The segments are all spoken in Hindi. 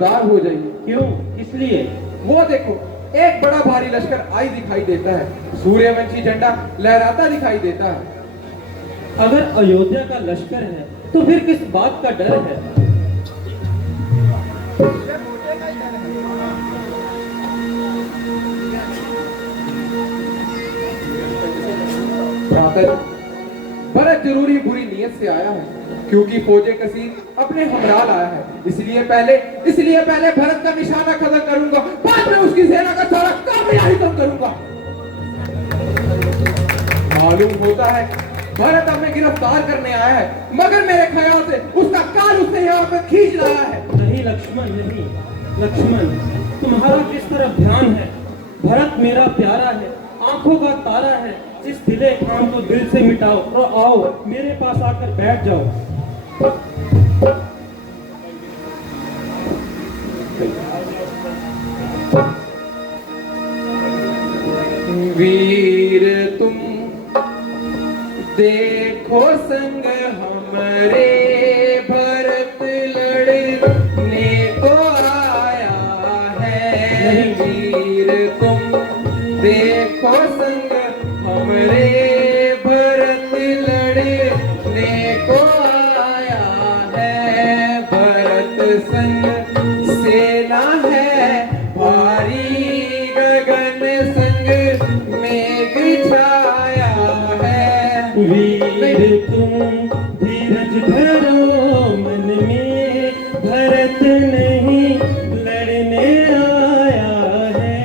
खबरदार हो जाइए। क्यों, किस लिए? वो देखो, एक बड़ा भारी लश्कर आई दिखाई देता है, सूर्यवंशी झंडा लहराता दिखाई देता है। अगर अयोध्या का लश्कर है तो फिर किस बात का डर है? भरत जरूरी बुरी नीयत से आया है, क्योंकि फौजे कसीर अपने हमराल आया है। इसलिए पहले भरत का निशाना खत्म करूंगा, बाद में उसकी सेना का सारा काम ही खत्म करूंगा। मालूम होता है भरत हमें गिरफ्तार करने आया है, मगर मेरे ख्याल से उसका काल उसने यहाँ पर खींच लाया है। नहीं लक्ष्मण, नहीं लक्ष्मण, तुम्हारा किस तरफ ध्यान है? भरत मेरा प्यारा है, आंखों का तारा है। इस दिले काम को दिल से मिटाओ और आओ मेरे पास आकर बैठ जाओ। वीर तुम देखो संग हमरे, भरत लड़ने को आया है। वीर तुम देखो संग हमरे, भरत लड़ने को आया है। भरत संग सेना है भारी, गगन संग मेघ छाया है। वीर तुम धीरज धरो मन में, भरत नहीं लड़ने आया है।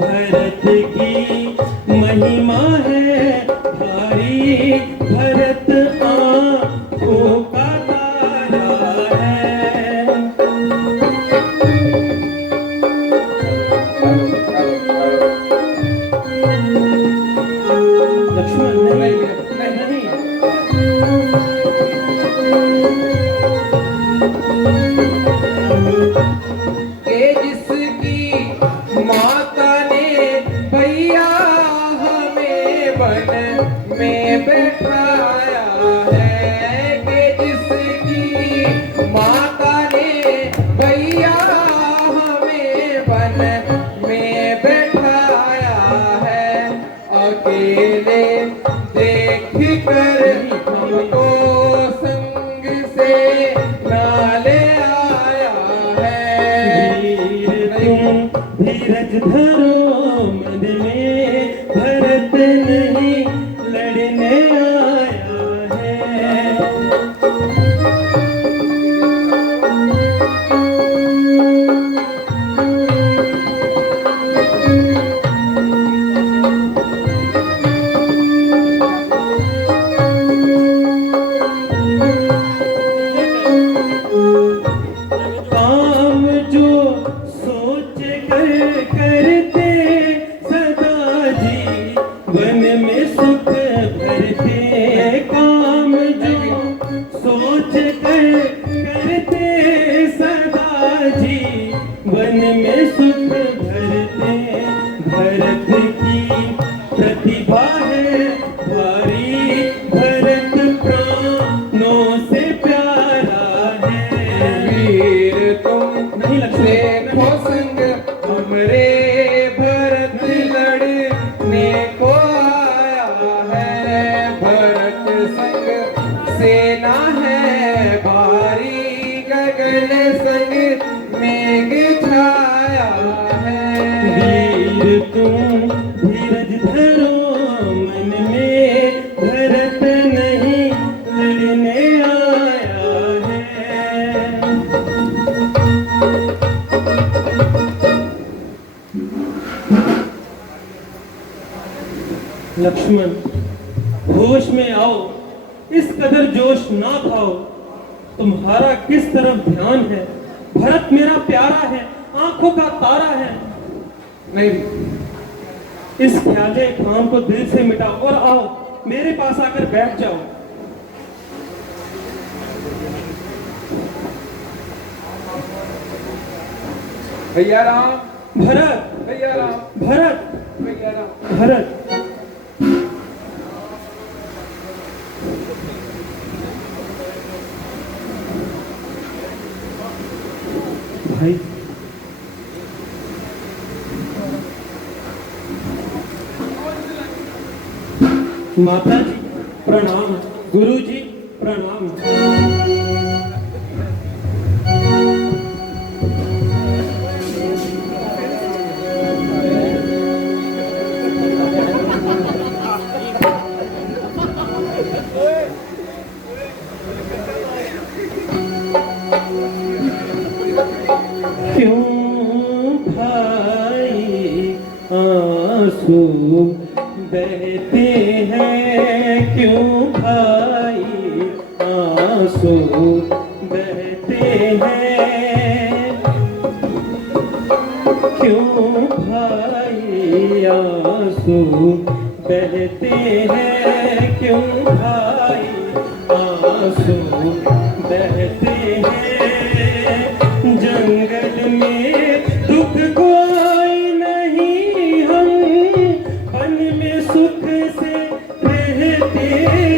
भरत की महिमा है भारी, भरत आंखों का तारा है। लक्ष्मण नहीं, नहीं, के जिसकी माता ने भैया हमें वन में बैठाया है। के जिसकी माता ने भैया हमें वन में बैठाया है। अकेले देख कर हमको संग से नाले आया है। तुम धीरज धरो मन में, भरत नहीं लड़ने आया है। काम जो सोच कर करते सदा जी, वन में सुख भरते। काम जो सोच कर करते सदा जी, वन में सुख भरते। भरत की प्रतिभा है भारी, भरत प्राणों से प्यारा है। वीर तुम नहीं लक्ष्मण, देखो संग हमरे, भरत लड़ने को आया है। भरत संग सेना है भारी, गगन संग मेघ छाया है। वीर तुम धीरज धरो मन में, भरत नहीं लड़ने आया है। लक्ष्मण, होश में आओ, इस कदर जोश ना खाओ। तुम्हारा किस तरफ ध्यान है? भरत मेरा प्यारा है, आंखों का तारा है। नहीं, इस ख्याले काम को दिल से मिटाओ और आओ मेरे पास आकर बैठ जाओ। भैया राम, भरत, भैया राम, भरत, भैया राम। भरत। भाई माता जी प्रणाम, गुरु जी प्रणाम। क्यों भाई आंसू बहते हैं, क्यों भाई आंसू बहते हैं, क्यों भाई आंसू बहते हैं, क्यों भाई आंसू बहते हैं। जंगल में दुख कोई नहीं, हम वन में सुख से रहते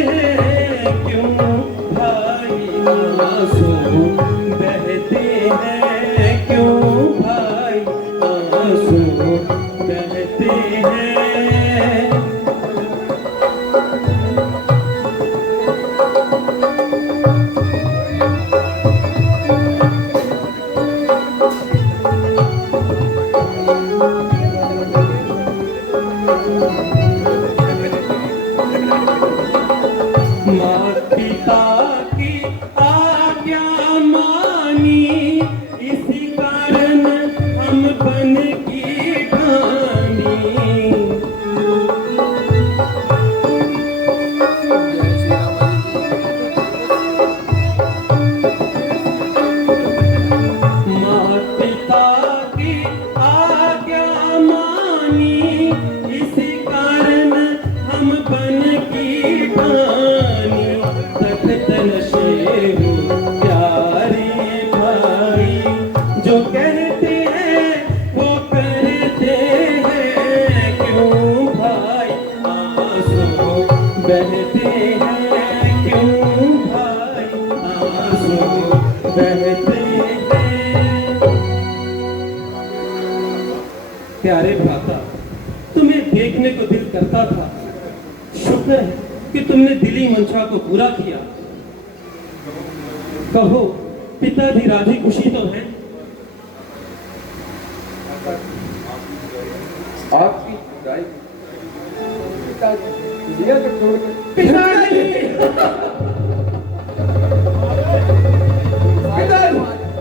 हैं, क्यों भाई आंसू बहते हैं, क्यों भाई आंसू बहते हैं। माता पिता की आज्ञा मानी, इसी कारण हम बन की ठानी। माता पिता की आज्ञा मानी, इसी कारण हम बन की ठानी। तख्त नशे हो प्यारे भाई, जो कहते हैं वो करते हैं, क्यों भाई आंसू बहते हैं, क्यों भाई आंसू बहते हैं। प्यारे भ्राता, तुम्हें देखने को दिल करता था, शुक्र है कि तुमने दिली मंशा को पूरा किया। कहो पिताजी राजी खुशी तो हैं? आपकी खुदाई पिताजी दुनिया को छोड़कर पिताजी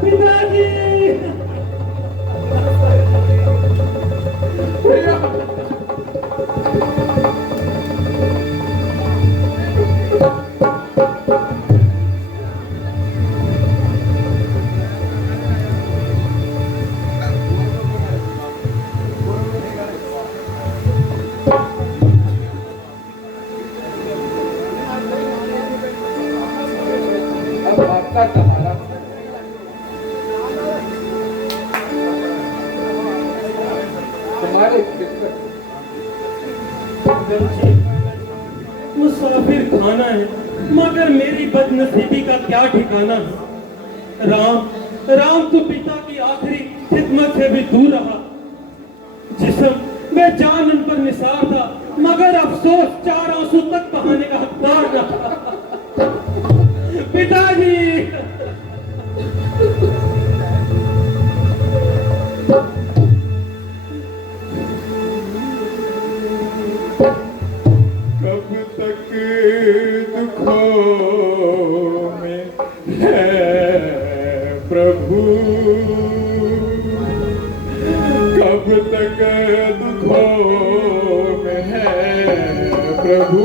पिताजी अब आपका सहारा तुम्हारे किस्मत मुसाफिर खाना है, मगर मेरी बदनसीबी का क्या ठिकाना है। राम तो पिता की आखिरी खिदमत से भी दूर रहा। जिस्म मैं जान उन पर निसार था, मगर अफसोस 4 आंसू तक बहाने का हकदार न था। पिताजी कब तक दुखों में है प्रभु, कब तक दुखों में है प्रभु।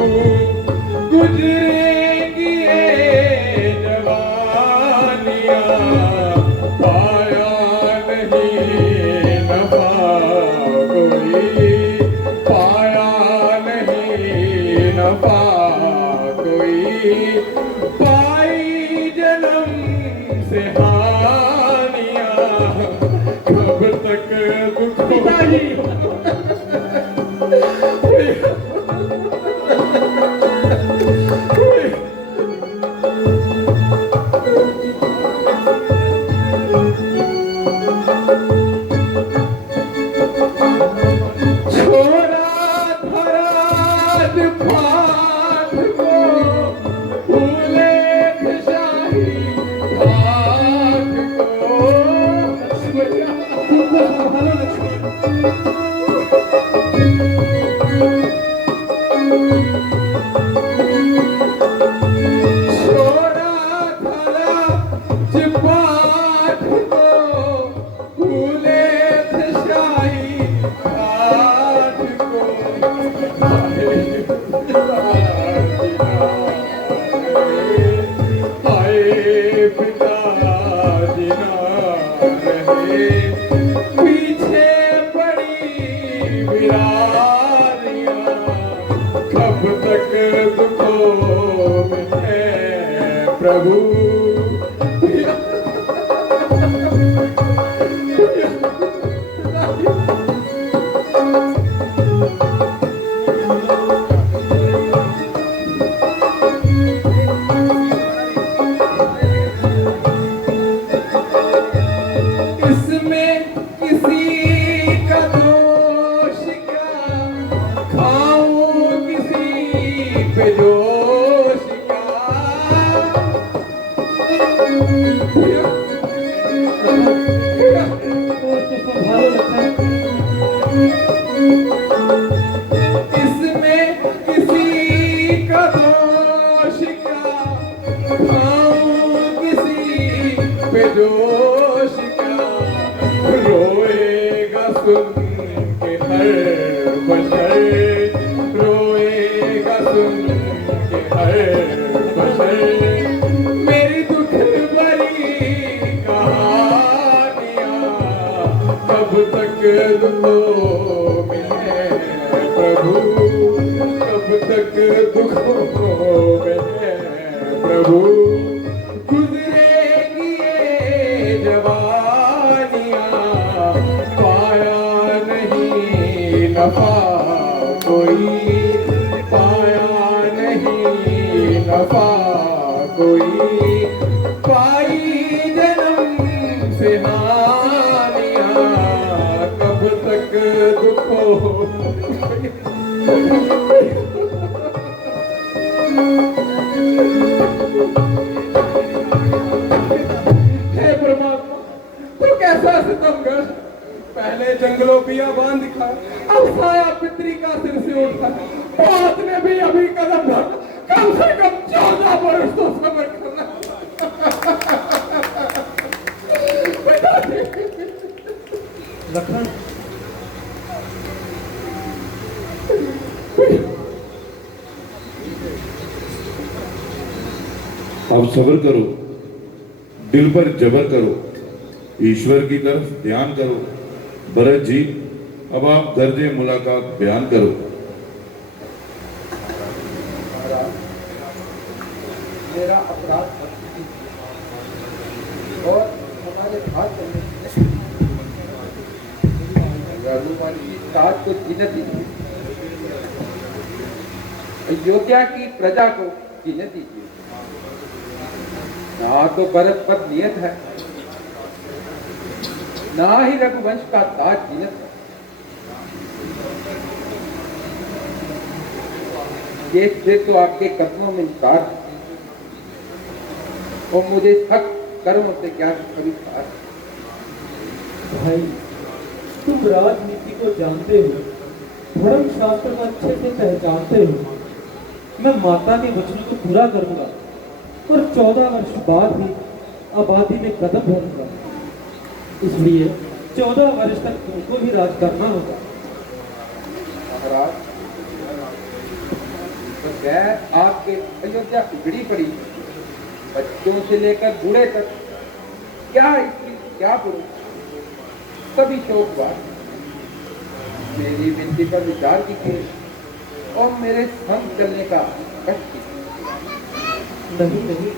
गुजरेगी ये जवानियाँ, पाया नहीं नफा कोई, पाया नहीं नफा कोई। पाई जन्म से हानियाँ, कब तक दुख। पिताजी छोड़ हाय पिताजी ना रहे, पीछे पड़ी बिरारियां, कब तक दुखों में है प्रभु। इसमें किसी का दोष क्या, खाऊं किसी पे जोश क्या। और तो संभालो लखन। इसमें किसी का दोष क्या, खाऊं किसी पे जोश क्या, रोएगा सुन के हर बशर, रोएगा सुन के हर बशर, मेरी दुख भरी कहानियां, कब तक दुखों में है प्रभु, कब तक दुखों में है प्रभु। गुजरेगी ये जवानियां, पाया नहीं नफा कोई, पाया नहीं नफा कोई, पाई जन्म से हानियां, कब तक दुखों। हे परमात्मा, तू कैसा सितमगर, पहले जंगलों बियाबान दिखा, अब साया पितरी का सिर से उठा, बात में भी अभी कदम रखा, कम से कम 14 वर्ष तो सब्र करना। लखन, अब सब्र करो, दिल पर जबर करो, ईश्वर की तरफ ध्यान करो। भरत जी, अब आप दर्जे मुलाकात बयान करो। मेरा अपराध और हमारे हाथ करने रघुमारी साथ को जीनत दीजिए, अयोध्या की प्रजा को जीनत दीजिए। ना तो भरत पर नियत है, ना ही रघुवंश का ताज जीनत है। ये सिर तो आपके कदमों में उतार, और मुझे सख्त कर्मों से क्या कभी खार। भाई, तुम राजनीति को जानते हो, धर्म शास्त्र को अच्छे से पहचानते हो। मैं माता के वचन को पूरा करूंगा और 14 वर्ष बाद ही आबादी में कदम धरूंगा। इसलिए 14 वर्ष तक तुमको भी राज करना होगा। महाराज, बगैर आपके अयोध्या उजड़ी पड़ी, बच्चों से लेकर बूढ़े तक, क्या स्त्री क्या पुरुष, सभी शोकवाद। मेरी विनती पर विचार कीजिए और मेरे संग चलने का कष्ट कीजिए। नहीं नहीं,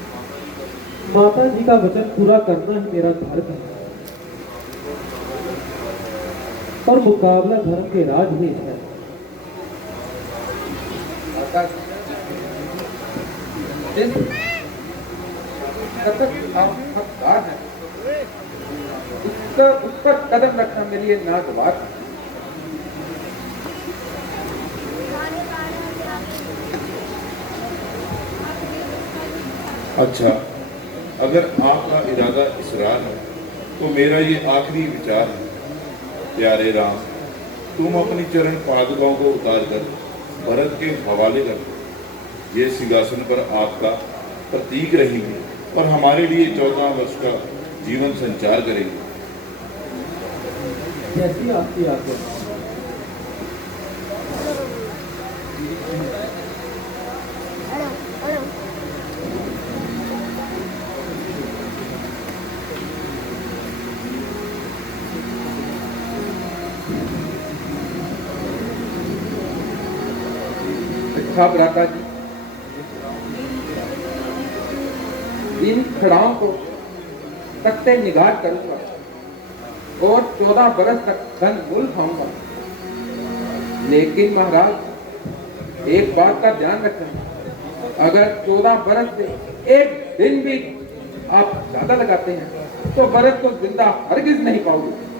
माता जी का वचन पूरा करना ही मेरा धर्म है, और मुकाबला धर्म के राज ही है। माता जिस कदम आप हकदार हैं, उस पर कदम रखना मेरे लिए नागवार है। अच्छा, अगर आपका इरादा इसरार है तो मेरा ये आखिरी विचार है। प्यारे राम, तुम अपनी चरण पादुकाओं को उतार कर भरत के हवाले कर दो। ये सिंहासन पर आपका प्रतीक रहेंगे और हमारे लिए 14 वर्ष का जीवन संचार करेंगे। जैसी आपकी आज्ञा। अच्छा भ्राता जी, इन खड़ाओं को तख्ते निगाह करूंगा और 14 बरस तक धन मूल खाऊंगा। लेकिन महाराज, एक बात का ध्यान रखना, अगर 14 बरस से एक दिन भी आप ज्यादा लगाते हैं तो बरस को जिंदा हरगिज नहीं पाओगे।